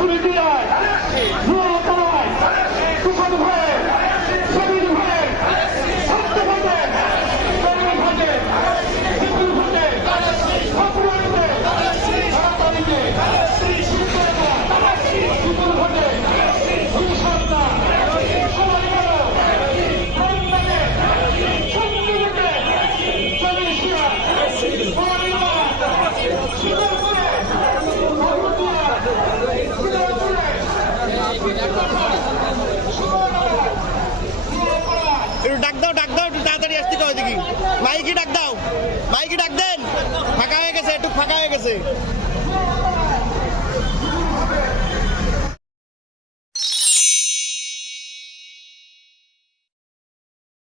দিয়ায় রুয়াপাড়ায় তুফান ভাইয়ের শহীদ ভাইয়ের সত্য ভোটে তরুণ ভোটে বিপুল ভোটে অপরাধে তাড়াতাড়িতে বিপুল ভোটে ইনশাআল্লাহ সবাই বলো সত্যি ভোটে চল্লিশিয়া বড়িয়া শিকারপুরে মহুদিয়া শিকারপুরে একটু ডাক দাও, ডাক দাও, একটু তাড়াতাড়ি আসতে কয় দেখি। মাইকি ডাক দাও, মাইকি ডাক দেন। ফাঁকা হয়ে গেছে একটু ফাঁকা হয়ে গেছে।